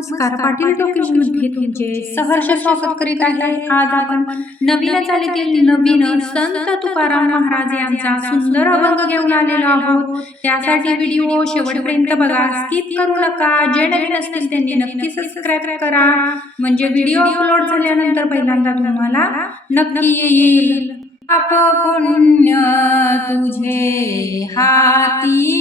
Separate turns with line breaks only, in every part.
नमस्कार. पाटील टॉकीजमध्ये तुमचे सहर्ष स्वागत करीत आहे. आज आपण नवीन चालीतील नवीन संत तुकाराम महाराज यांचा सुंदर अभंग घेऊन आलेलो आहोत. त्यासाठी व्हिडिओ शेवटपर्यंत बघा. स्किप करू नका. जे नवीन असतील त्यांनी नक्की सबस्क्राईब करा. म्हणजे व्हिडिओ अपलोड झाल्यानंतर पहिल्यांदा तुम्हाला नक्की येईल. पाप पुण्य तुझे हाती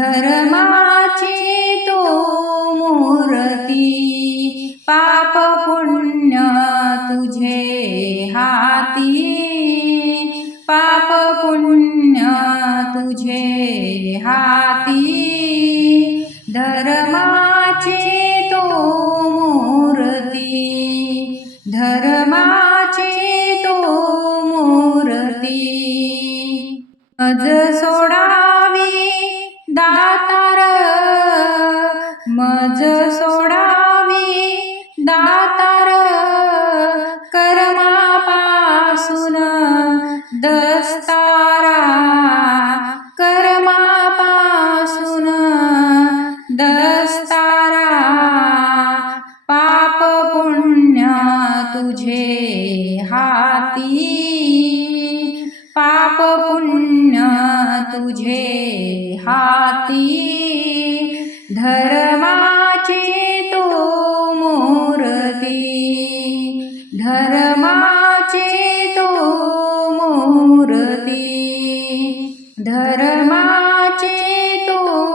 धर्माची तो मूर्ती पाप पुण्य तुझे हाती पाप पुण्य तुझे हाती. धर्माचे तो मूर्ती धर्माचे तो मूर्ती अज सोडा तुझे हाती. पाप पुण्य तुझे हाती. धर्माचे तो मूर्ती. धर्माचे तो मूर्ती. धर्माचे तो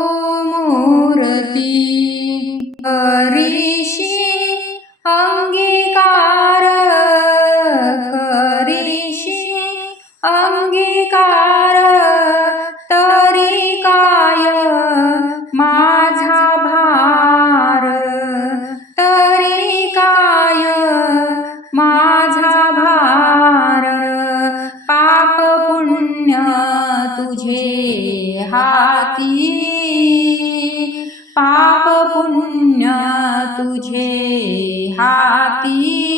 मूर्ती. हरी अंगीकार तरी काय? माझा भार तरी काय? माझा भार पाप पुण्य तुझे हाती. पाप पुण्य तुझे हाती.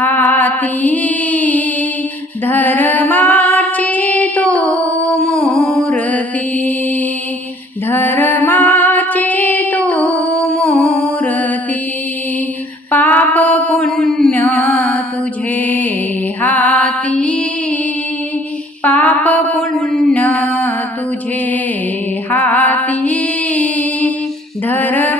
हाती धर्माची तो मूर्ती. धर्माची तो मूर्ती. पाप पुण्य तुझे हाती. पाप पुण्य तुझे हाती. धर्म